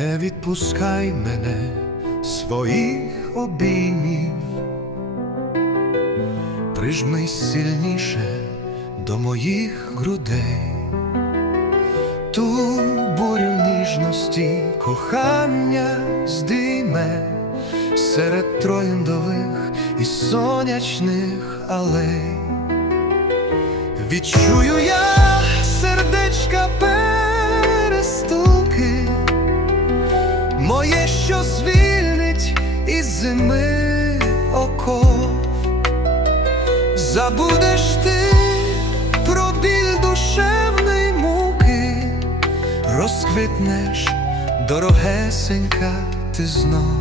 Не відпускай мене своїх обіймів, прижмись сильніше до моїх грудей, ту бурю ніжності кохання здійме серед трояндових і сонячних алей. Відчую я що звільнить із зими оков. Забудеш ти про біль душевної муки, розквітнеш, дорогесенька, ти знов.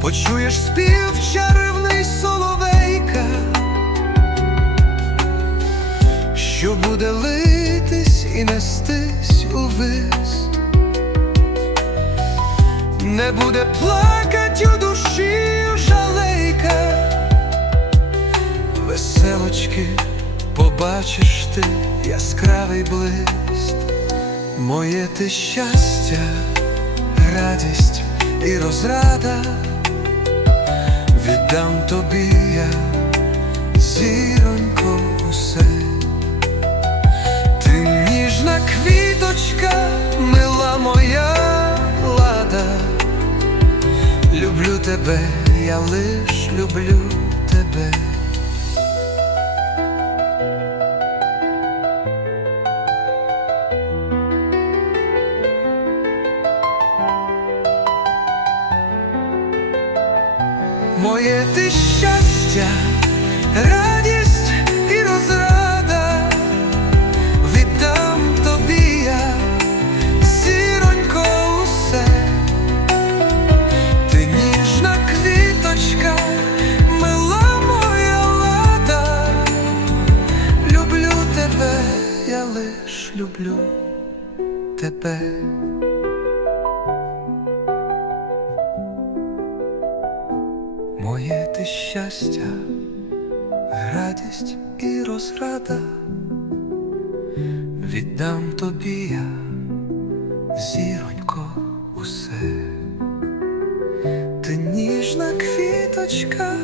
Почуєш спів чарівний соловейка, що буде литись і нестись увись, не буде плакать у душі жалейка, веселочки, побачиш ти яскравий блист, моє ти щастя, радість і розрада, віддам тобі тебе, я лиш люблю тебе. Моє ти щастя, люблю тебе. Моє ти щастя, радість і розрада, віддам тобі я, зіронько, усе, ти ніжна квіточка,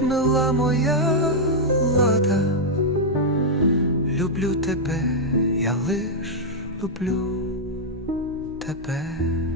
мила моя лада, люблю тебе, я лиш люблю тебе.